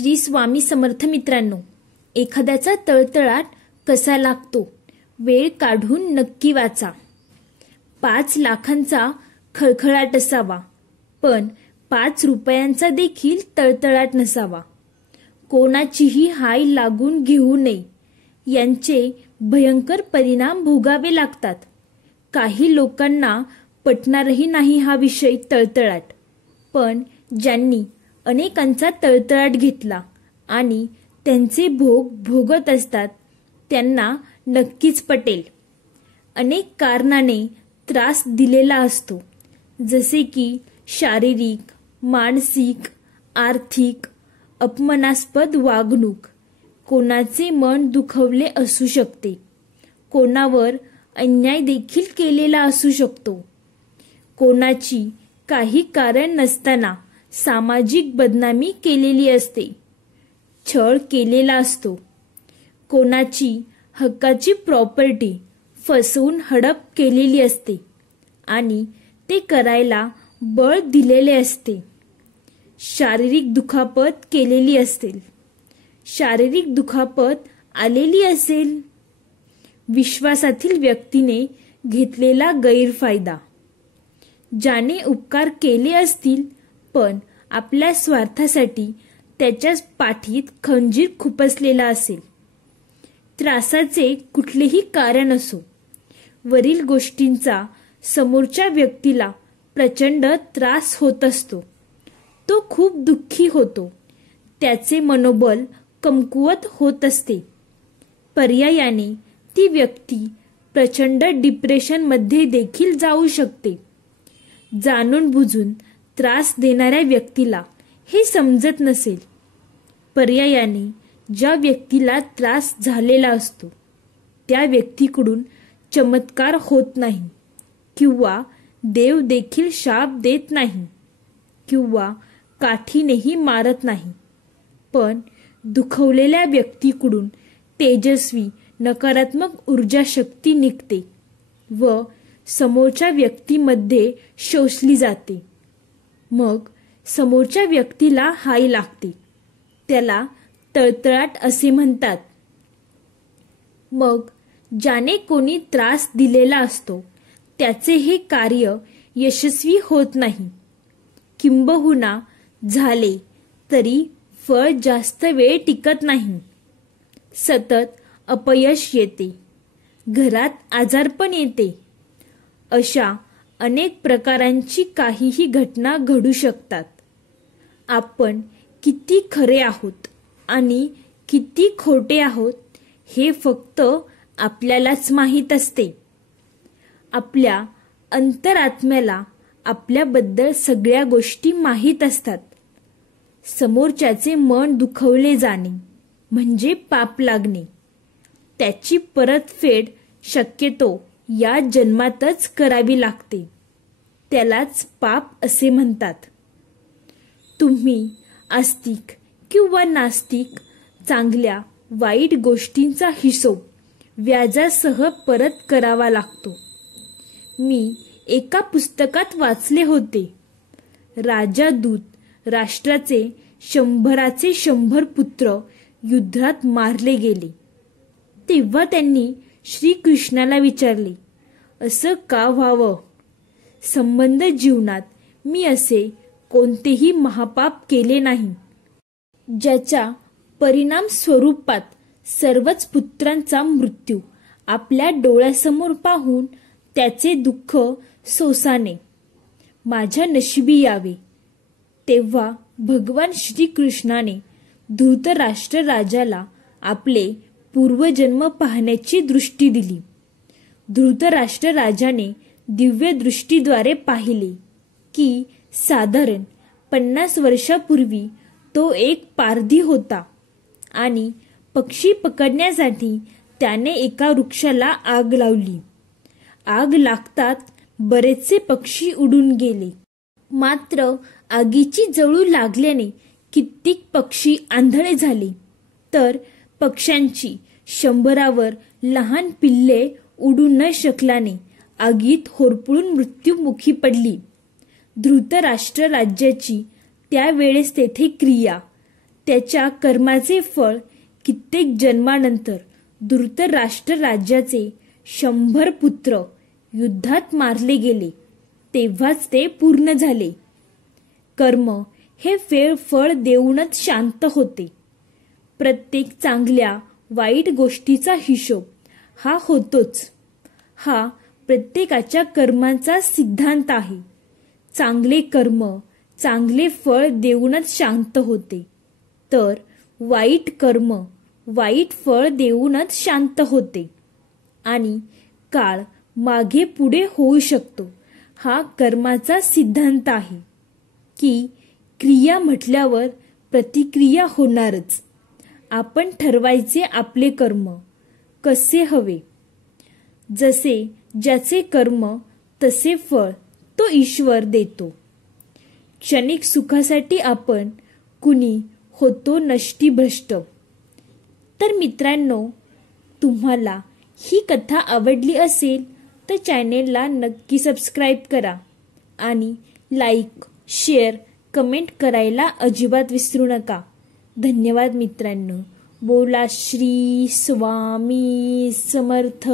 श्री स्वामी समर्थ मित्रांनो, एखाद्याचा तळतळाट कसा लागतो वेळ काढून नक्की वाचा. 5 लाखांचा खळखळाट असावा, पण 5 रुपयांचा देखील तळतळाट नसावा. कोणाचीही हाय लागून घेऊ नये. यांचे भयंकर परिणाम भोगावे लागतात. काही लोकांना पटणारही नाही हा विषय तळतळाट, पण ज्यांनी अनेकांचा तळतळाट घेतला आणि त्यांचे भोग भोगत असतात त्यांना नक्कीच पटेल. अनेक कारणाने त्रास दिलेला असतो, जसे की शारीरिक, मानसिक, आर्थिक, अपमानास्पद वागणूक. कोणाचे मन दुखवले असू शकते, कोणावर अन्याय देखील केलेला असू शकतो. कोणाची काही कारण नसताना सामाजिक बदनामी केलेली असते, छळ केलेला असतो. कोणाची हक्काची प्रॉपर्टी फसवून हडप केलेली असते आणि ते करायला बळ दिलेले असते. शारीरिक दुखापत केलेली असेल, शारीरिक दुखापत आलेली असेल. विश्वासातील व्यक्तीने घेतलेला गैरफायदा. ज्याने उपकार केले असतील पण आपल्या स्वार्थासाठी त्याच्या पाठीत खंजीर खुपसलेला असेल. त्रासाचे कुठलेही कारण असो, वरील गोष्टींचा समोरच्या व्यक्तीला प्रचंड त्रास होत असतो. तो खूप दुःखी होतो, त्याचे मनोबल कमकुवत होत असते. पर्यायाने ती व्यक्ती प्रचंड डिप्रेशनमध्ये देखील जाऊ शकते. जाणून बुजून त्रास देणाऱ्या व्यक्तीला हे समजत नसेल. पर्यायाने ज्या व्यक्तीला त्रास झालेला असतो त्या व्यक्तीकडून चमत्कार होत नाही, किंवा देव देखील शाप देत नाही, किंवा काठीनेही मारत नाही, पण दुखवलेल्या व्यक्तीकडून तेजस्वी नकारात्मक ऊर्जा शक्ती निघते व समोरच्या व्यक्तीमध्ये शोषली जाते. मग समोरच्या व्यक्तीला हाय लागते. त्याला तळतळाट असे म्हणतात. मग ज्याने कोणी त्रास दिलेला असतो त्याचे हे कार्य यशस्वी होत नाही, किंबहुना झाले तरी फळ जास्त वेळ टिकत नाही. सतत अपयश येते, घरात आजारपण येते. अशा अनेक प्रकारांची काहीही घटना घडू शकतात. आपण किती खरे आहोत आणि किती खोटे आहोत हे फक्त आपल्यालाच माहीत असते. आपल्या अंतरात्म्याला आपल्याबद्दल सगळ्या गोष्टी माहीत असतात. समोरच्याचे मन दुखवले जाणे म्हणजे पाप लागणे. त्याची परतफेड शक्यतो या जन्मातच करावी लागते. त्यालाच पाप असे म्हणतात. तुम्ही आस्तिक किंवा नास्तिक, चांगल्या वाईट गोष्टींचा हिशोब व्याजासह परत करावा लागतो. मी एका पुस्तकात वाचले होते, राजा दूत राष्ट्राचे 100चे 100 पुत्र युद्धात मारले गेले. तेव्हा त्यांनी श्रीकृष्णाला विचारले, असं का व्हावं? संबंध जीवनात मी असे कोणतेही महापाप केले नाही, ज्याच्या परिणाम स्वरूपात सर्वच पुत्रांचा मृत्यू आपल्या डोळ्यासमोर पाहून त्याचे दुःख सोसाने माझ्या नशिबी यावे. तेव्हा भगवान श्रीकृष्णाने धृतराष्ट्र राजाला आपले पूर्वजन्म पाहण्याची दृष्टी दिली. धृतराष्ट्र राजाने दिव्य दृष्टीद्वारे पाहिले की साधारण 50 वर्षापूर्वी तो एक पारधी होता आणि पक्षी पकडण्यासाठी त्याने एका वृक्षाला आग लावली. आग लागताच बरेचसे पक्षी उडून गेले. मात्र आगीची जळू लागल्याने कित्येक पक्षी आंधळे झाले, तर पक्ष्यांची 100वर लहान पिल्ले उडू न शकल्याने आगीत होरपळून मृत्युमुखी पडली. धृतराष्ट्र राज्याची त्यावेळेस तेथे क्रिया त्याच्या कर्माचे फळ कित्येक जन्मानंतर धृतराष्ट्र राज्याचे 100 पुत्र युद्धात मारले गेले तेव्हाच ते पूर्ण झाले. कर्म हे फळ देऊनच शांत होते. प्रत्येक चांगल्या वाईट गोष्टीचा हिशोब हा होतोच. हा प्रत्येकाच्या कर्माचा सिद्धांत आहे. चांगले कर्म चांगले फळ देऊनच शांत होते, तर वाईट कर्म वाईट फळ देऊनच शांत होते. आणि काळ मागे पुढे होऊ शकतो. हा कर्माचा सिद्धांत आहे की क्रिया म्हटल्यावर प्रतिक्रिया होणारच. आपण ठरवायचे आपले कर्म कसे हवे. जसे ज्याचे कर्म तसे फळ तो ईश्वर देतो. क्षणिक सुखासाठी आपण कुणी होतो नष्टीभ्रष्ट. तर मित्रांनो, तुम्हाला ही कथा आवडली असेल तर चॅनेलला नक्की सबस्क्राईब करा आणि लाईक, शेअर, कमेंट करायला अजिबात विसरू नका. धन्यवाद मित्रांनो. बोला श्री स्वामी समर्थ.